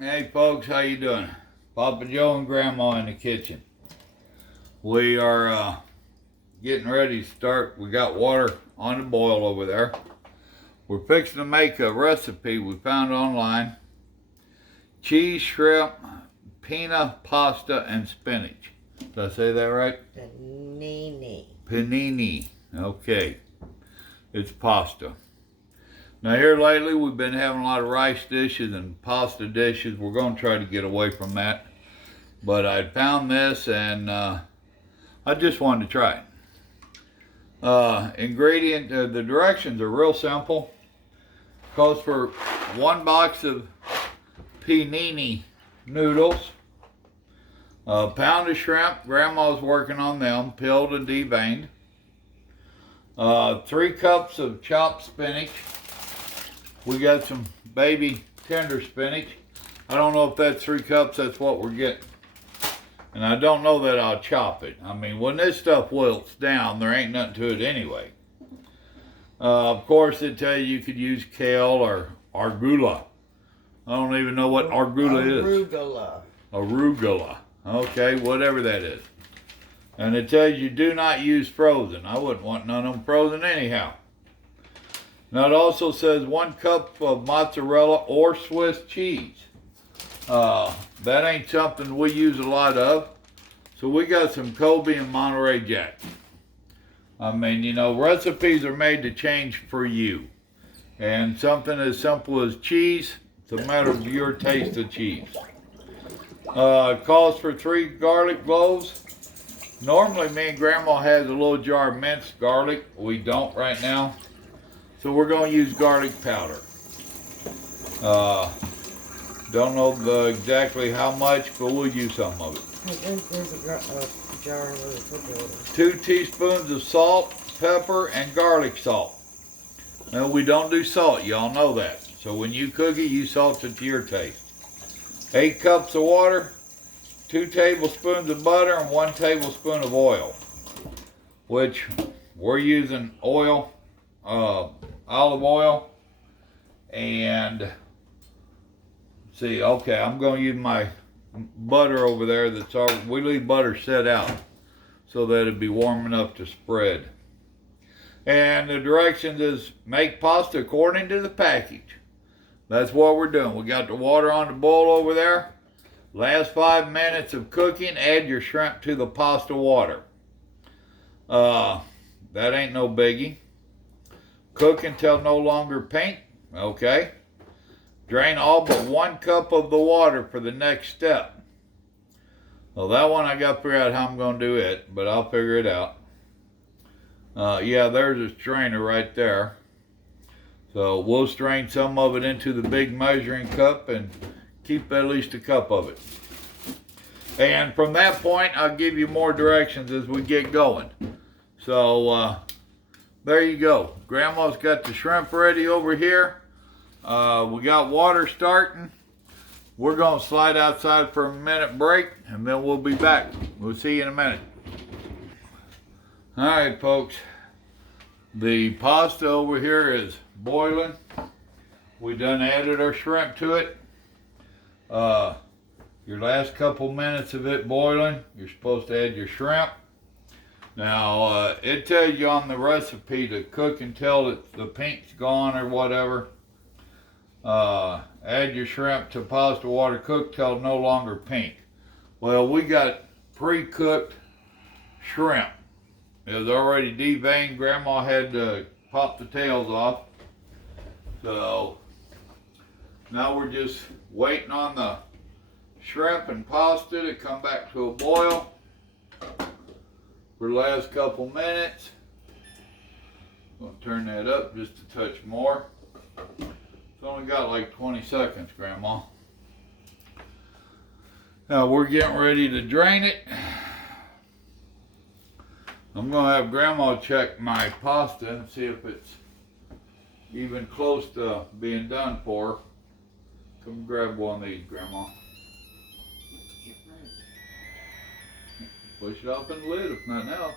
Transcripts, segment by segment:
Hey folks, how you doing? Papa Joe and Grandma in the kitchen. We are getting ready to start. We got water on the boil over there. We're fixing to make a recipe we found online. Cheese, shrimp, penne, pasta, and spinach. Did I say that right? Panini. Panini. Okay. It's pasta. Now here lately we've been having a lot of rice dishes and pasta dishes. We're going to try to get away from that. But I found this and I just wanted to try it. The directions are real simple. Calls for 1 box of panini noodles, a pound of shrimp, Grandma's working on them, peeled and deveined, 3 cups of chopped spinach. We got some baby tender spinach. I don't know if that's 3 cups, that's what we're getting. And I don't know that I'll chop it. I mean, when this stuff wilts down, there ain't nothing to it anyway. Of course, they tell you could use kale or arugula. I don't even know what arugula is. Arugula. Okay, whatever that is. And it tells you do not use frozen. I wouldn't want none of them frozen anyhow. Now it also says 1 cup of mozzarella or Swiss cheese. That ain't something we use a lot of. So we got some Kobe and Monterey Jack. I mean, you know, recipes are made to change for you. And something as simple as cheese, it's a matter of your taste of cheese. It calls for 3 garlic cloves. Normally me and Grandma has a little jar of minced garlic. We don't right now. So we're going to use garlic powder. Don't know exactly how much, but we'll use some of it. I think there's a jar in the refrigerator. 2 teaspoons of salt, pepper, and garlic salt. Now we don't do salt, y'all know that. So when you cook it, you salt it to your taste. 8 cups of water, 2 tablespoons of butter, and 1 tablespoon of oil. Which we're using oil, olive oil, and see, okay, I'm going to use my butter over there that's already, we leave butter set out so that it'd be warm enough to spread. And the directions is make pasta according to the package. That's what we're doing. We got the water on the boil over there. Last 5 minutes of cooking, add your shrimp to the pasta water. That ain't no biggie. Cook until no longer pink. Okay. Drain all but 1 cup of the water for the next step. Well, that one I got to figure out how I'm going to do it, but I'll figure it out. Yeah, there's a strainer right there. So we'll strain some of it into the big measuring cup and keep at least a cup of it. And from that point, I'll give you more directions as we get going. So there you go. Grandma's got the shrimp ready over here. We got water starting. We're going to slide outside for a minute break, and then we'll be back. We'll see you in a minute. All right, folks. The pasta over here is boiling. We done added our shrimp to it. Your last couple minutes of it boiling, you're supposed to add your shrimp. Now, it tells you on the recipe to cook until the pink's gone or whatever. Add your shrimp to pasta water, cook till no longer pink. Well, we got pre-cooked shrimp. It was already deveined. Grandma had to pop the tails off. So now we're just waiting on the shrimp and pasta to come back to a boil for the last couple minutes. I'm going to turn that up just a touch more. It's only got like 20 seconds, Grandma. Now we're getting ready to drain it. I'm going to have Grandma check my pasta and see if it's even close to being done for her. Come grab one of these, Grandma. Push it up in the lid if nothing else.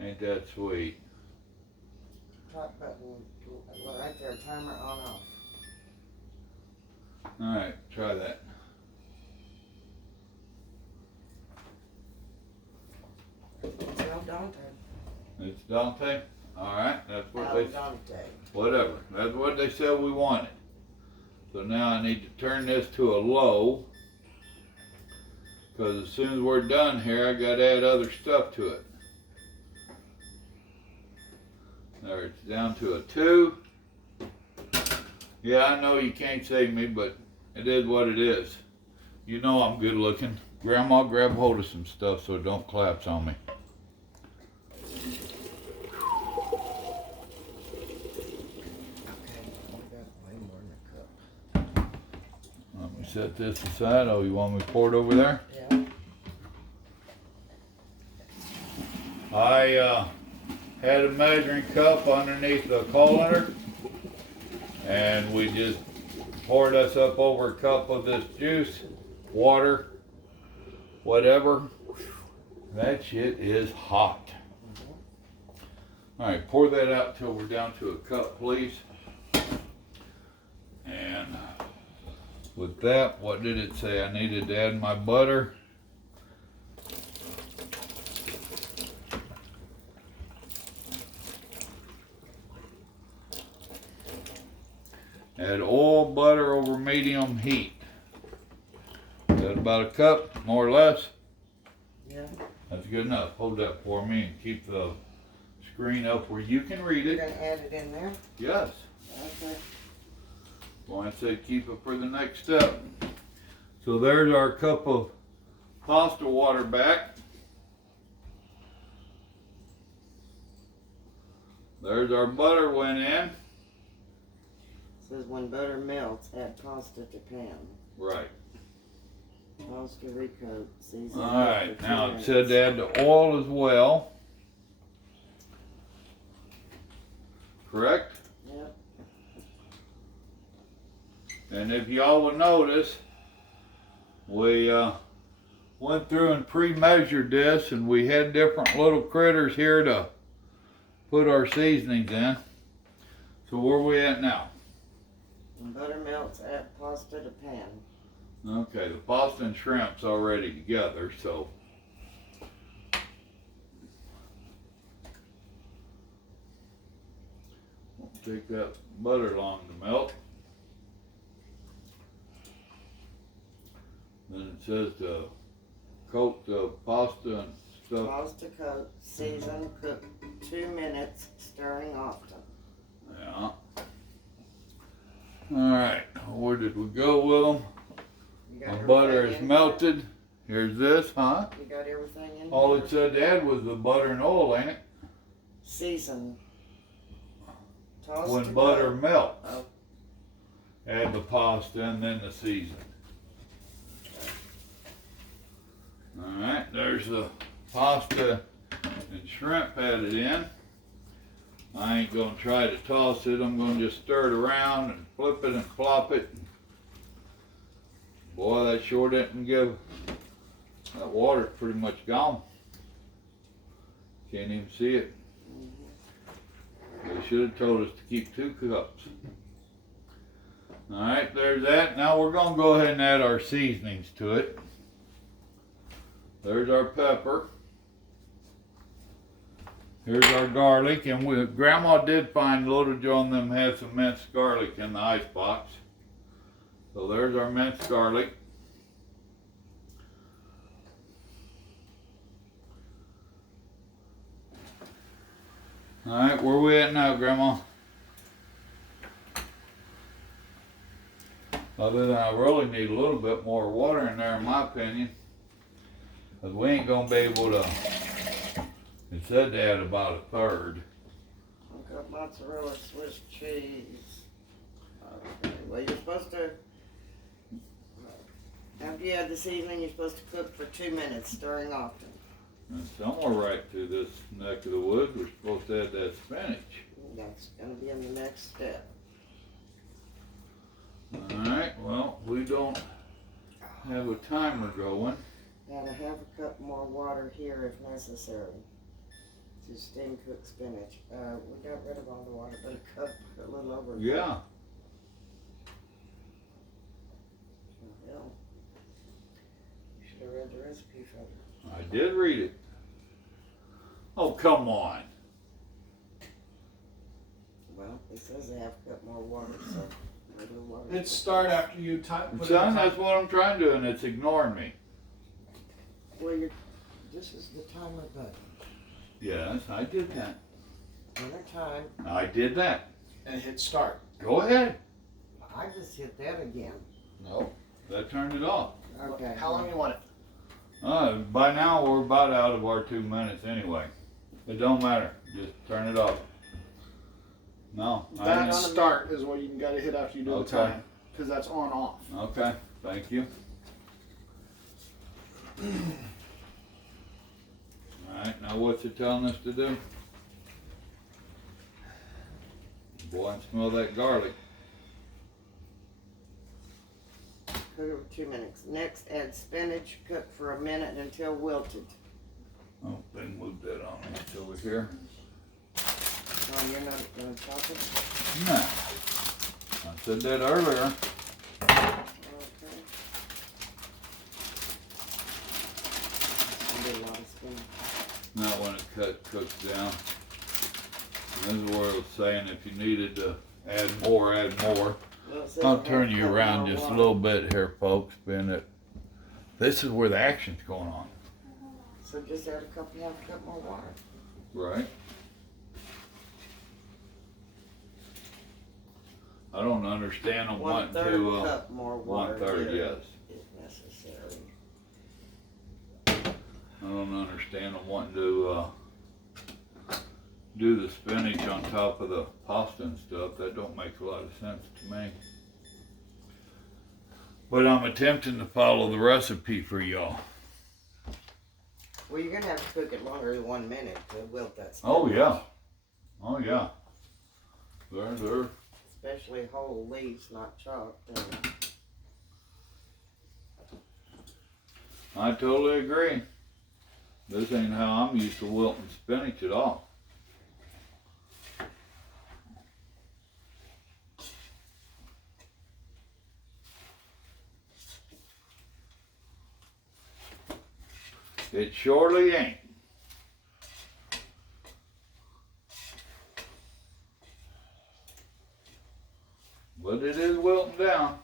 Ain't that sweet? Top button, right there, timer on off. Alright, try that. It's El Dante. It's Dante? Alright, that's what El they Dante. whatever. That's what they said we wanted. So now I need to turn this to a low. Because as soon as we're done here, I gotta add other stuff to it. There, it's down to a 2. Yeah, I know you can't save me, but it is what it is. You know I'm good looking. Grandma, grab hold of some stuff so it don't collapse on me. Let me set this aside. Oh, you want me to pour it over there? Yeah. I had a measuring cup underneath the colander, and we just poured us up over a cup of this juice, water, whatever. That shit is hot. All right, pour that out till we're down to a cup, please. And with that, what did it say? I needed to add my butter. Add oil, butter over medium heat. Is that about a cup, more or less? Yeah. That's good enough. Hold that for me and keep the screen up where you can read You're it. going to add it in there? Yes. Okay. Well, I said keep it for the next step. So there's our cup of pasta water back. There's our butter went in. Says when butter melts, add pasta to pan. Right. Pasta recoat, season. Alright, now it said to add the oil as well. Correct? Yep. And if y'all will notice, we went through and pre-measured this, and we had different little critters here to put our seasonings in. So where we at now? When butter melts, add pasta to pan. Okay, the pasta and shrimp's already together, so. We'll take that butter long to melt. Then it says to coat the pasta and stuff. Pasta coat, season, cook 2 minutes, stirring often. Yeah. Alright, where did we go with them? You The got butter everything is in melted. Here's this, huh? there? You got everything in All there? it said to add was the butter and oil, ain't it? Season. Toss When to butter go. melts. Oh. Add the pasta and then the season. Alright, there's the pasta and shrimp added in. I ain't gonna try to toss it. I'm gonna just stir it around and flip it and flop it. Boy, that sure didn't give. That water's pretty much gone. Can't even see it. They should have told us to keep 2 cups. Alright, there's that. Now we're gonna go ahead and add our seasonings to it. There's our pepper. Here's our garlic, and Grandma did find Little Joe and them had some minced garlic in the ice box. So there's our minced garlic. Alright, where we at now, Grandma? Other than I really need a little bit more water in there, in my opinion. Because we ain't going to be able to. It said to add about 1/3. I've got mozzarella Swiss cheese. Okay. Well, you're supposed to, after you add the seasoning, you're supposed to cook for 2 minutes, stirring often. And somewhere right to this neck of the woods, we're supposed to add that spinach. That's going to be in the next step. Alright, well, we don't have a timer going. Add a 1/2 cup more water here if necessary. To steam cook spinach. We got rid of all the water, but a cup, a little over. Yeah. Well, you should have read the recipe for it. I did read it. Oh, come on. Well, it says they have to cut more water, so regular water. It's start after you put Son, it that's what I'm trying to do, and it's ignoring me. Well, this is the timer button. Yes, I did that. Another time. I did that. and hit start. Go ahead. I just hit that again. No, that turned it off. Okay. How long you want it? By now we're about out of our 2 minutes anyway. It don't matter. Just turn it off. No. That start is what you got to hit after you do the Okay. time, because that's on off. Okay. Thank you. All right. Now what's it telling us to do? Boy, I smell that garlic. Cook it for 2 minutes. Next, add spinach. Cook for a minute until wilted. Oh, they moved that on me. It's over here. Oh, you're not going to chop it? No. I said that earlier. Okay. I did a lot of spinach. Not when it cooks down. This is where it was saying if you needed to add more, add more. Well, it says I'll you have turn to you cut around more just a water. little bit here, folks. This is where the action's going on. So just add a couple, half a cup more water. Right. I don't understand them wanting 1/3 to, cup more water. 1/3, yes. If necessary. I don't understand them wanting to, do the spinach on top of the pasta and stuff. That don't make a lot of sense to me. But I'm attempting to follow the recipe for y'all. Well, you're gonna have to cook it longer than 1 minute to wilt that spinach. Oh yeah. Oh yeah. There. Especially whole leaves, not chopped. I totally agree. This ain't how I'm used to wilting spinach at all. It surely ain't. But it is wilting down.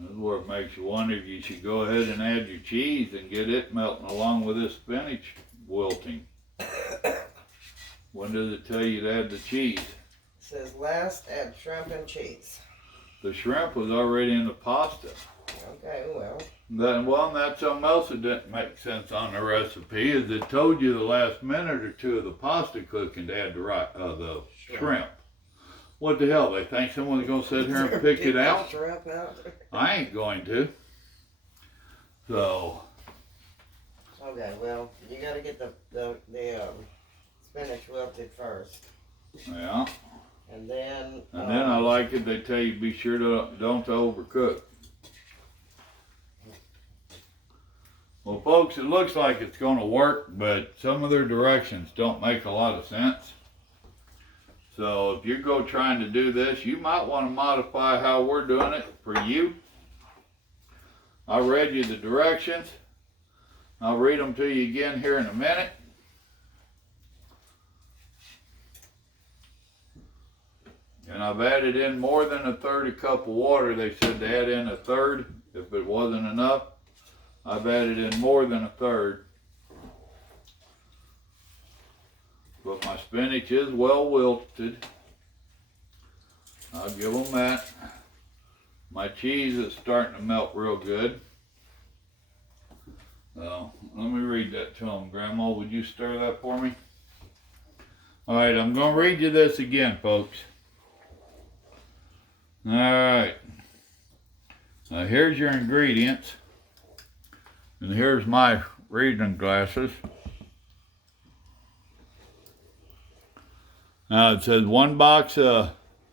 This is where it makes you wonder if you should go ahead and add your cheese and get it melting along with this spinach wilting. When does it tell you to add the cheese? Says last, add shrimp and cheese. The shrimp was already in the pasta. Okay, well. That's something else that didn't make sense on the recipe, is it told you the last minute or two of the pasta cooking to add the shrimp. What the hell, they think someone's gonna sit here and pick it out? Shrimp out. I ain't going to. So, Okay, well, you gotta get the spinach wilted first. yeah. And then I like it, they tell you be sure to don't overcook. Well, folks, it looks like it's gonna work, but some of their directions don't make a lot of sense. So if you go trying to do this, you might want to modify how we're doing it for you. I read you the directions. I'll read them to you again here in a minute. And I've added in more than 1/3 cup of water. They said to add in 1/3 if it wasn't enough. I've added in more than 1/3. But my spinach is well wilted. I'll give them that. My cheese is starting to melt real good. So, let me read that to them. Grandma, would you stir that for me? Alright, I'm going to read you this again, folks. Alright. Now here's your ingredients. And here's my reading glasses. Now it says 1 box of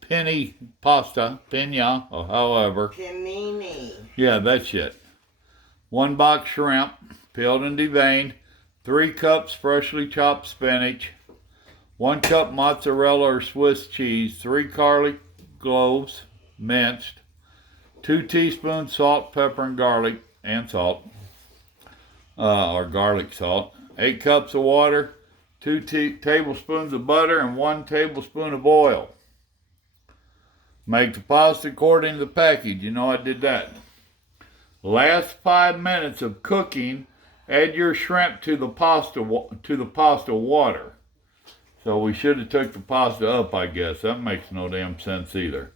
penne pasta, penne, or however. Panini. Yeah, that's it. 1 box shrimp, peeled and deveined. 3 cups freshly chopped spinach. 1 cup mozzarella or Swiss cheese. 3 garlic cloves, minced. 2 teaspoons salt, pepper, and garlic, and salt. Or garlic salt. 8 cups of water. 2 tablespoons of butter and 1 tablespoon of oil. Make the pasta according to the package. You know I did that. Last 5 minutes of cooking, add your shrimp to the pasta water. So we should have took the pasta up, I guess. That makes no damn sense either.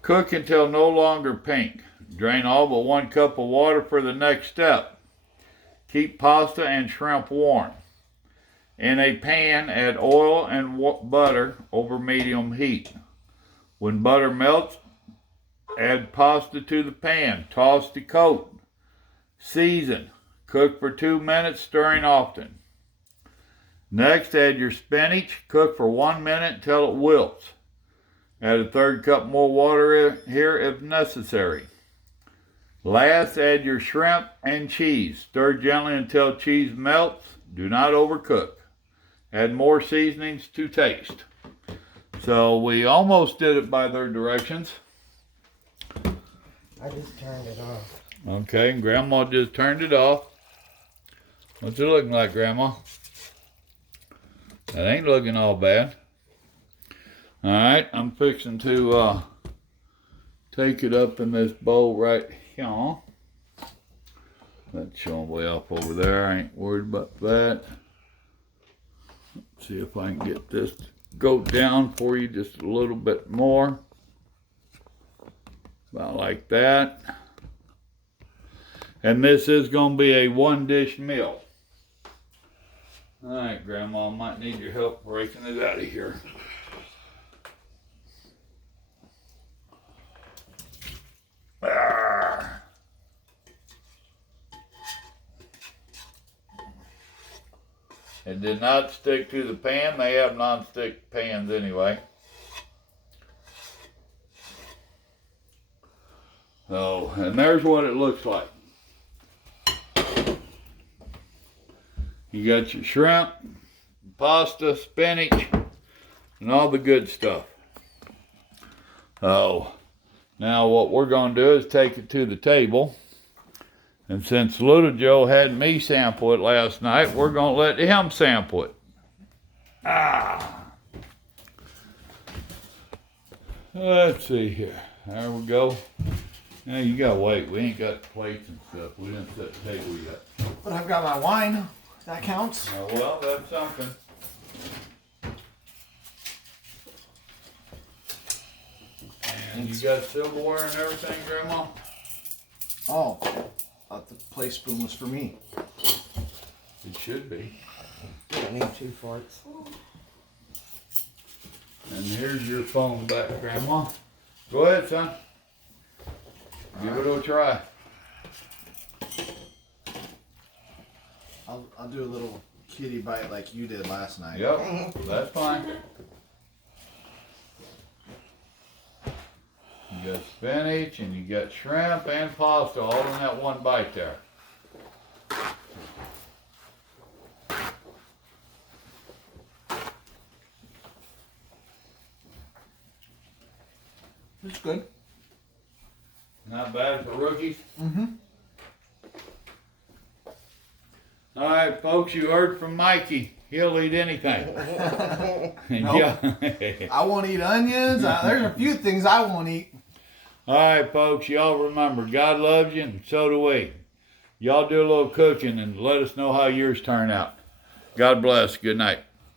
Cook until no longer pink. Drain all but 1 cup of water for the next step. Keep pasta and shrimp warm. In a pan, add oil and butter over medium heat. When butter melts, add pasta to the pan. Toss the coat. Season. Cook for 2 minutes, stirring often. Next, add your spinach. Cook for 1 minute until it wilts. Add a 1/3 cup more water here if necessary. Last, add your shrimp and cheese. Stir gently until cheese melts. Do not overcook. Add more seasonings to taste. So we almost did it by their directions. I just turned it off. Okay, and Grandma just turned it off. What's it looking like, Grandma? That ain't looking all bad. Alright, I'm fixing to take it up in this bowl right here. That's showing way off over there. I ain't worried about that. Let's see if I can get this to go down for you just a little bit more. About like that. And this is going to be a 1-dish meal. Alright, Grandma, I might need your help breaking it out of here. It did not stick to the pan. They have non-stick pans anyway. So, and there's what it looks like. You got your shrimp, pasta, spinach, and all the good stuff. So, now what we're going to do is take it to the table. And since Little Joe had me sample it last night, we're going to let him sample it. Let's see here. There we go. Now you got to wait. We ain't got plates and stuff. We didn't set the table yet. But I've got my wine. That counts. Well, that's something. And you got silverware and everything, Grandma? Oh, I thought the play spoon was for me. It should be. You don't need 2 forks. And here's your phone back, Grandma. Go ahead, son. Give it a try. I'll do a little kitty bite like you did last night. Yep, that's fine. You got spinach and you got shrimp and pasta all in that one bite there. It's good. Not bad for rookies. Mm-hmm. All right, folks, you heard from Mikey. He'll eat anything. Nope. I won't eat onions. There's a few things I won't eat. All right, folks, y'all remember, God loves you, and so do we. Y'all do a little cooking and let us know how yours turn out. God bless. Good night.